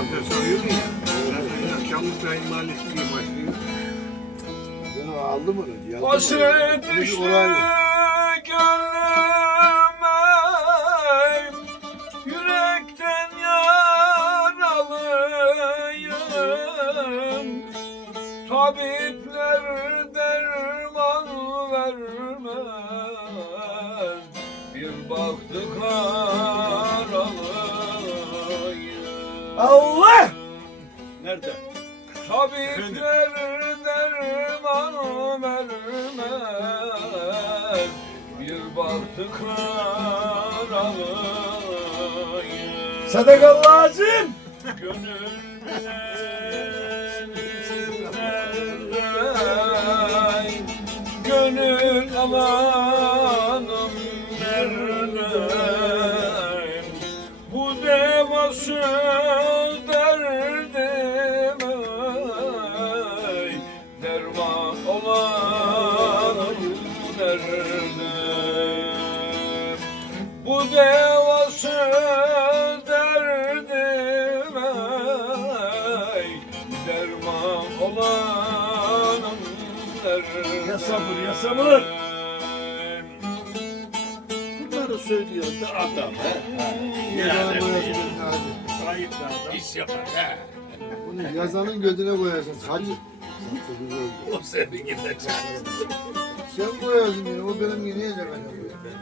Adres arıyorum ya. Zaten Akşamlıklayın mahallesi diye başlıyor. Ben aldım onu. Hasret onu. düştü gönlüme Yürekten yaralıyım Tabipler derman vermez Bir baktık aralıyım Allah! Nerede? Tabipler derman vermez Bir baktık aralıyım Sadakallah azim. Gönül bilenler Gönül alanım derler Bu devası derdim Bu devası derdim ey Derman olanım derdim Ya sabır, ya sabır. Bunları söylüyor da adam. he. Boyasın hadi. Ayıp be adam. İş yapar ha. Bunu yazanın gözüne koyarsın. Hacı. O senin gidecek. Sen koyarsın beni. O benim yine yiyecek. Ben.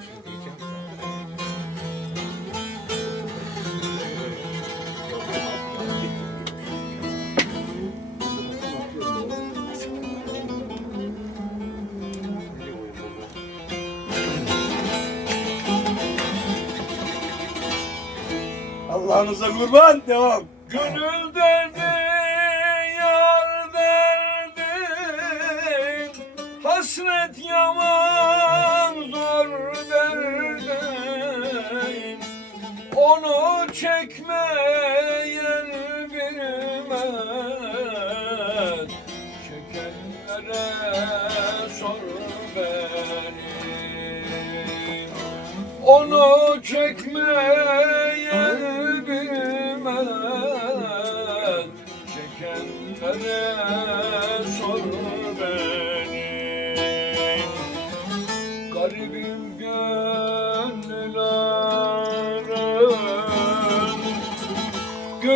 Allah'ınıza kurban. Devam. Gönül derdi, Hasret yaman zor derdi Onu çekmeyen bilmez. Çekenlere sor benim Onu çekmeyen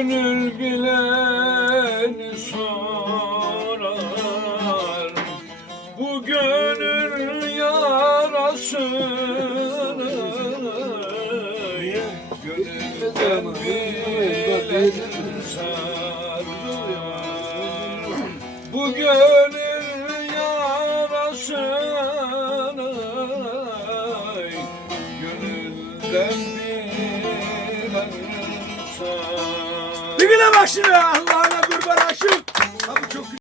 Gönül bileni sorar. Bu gönül yarasını Gönülden bileni sarar Bu gönül yarasını Gönülden başına Allah'ına kurban aşık. Ha bu çok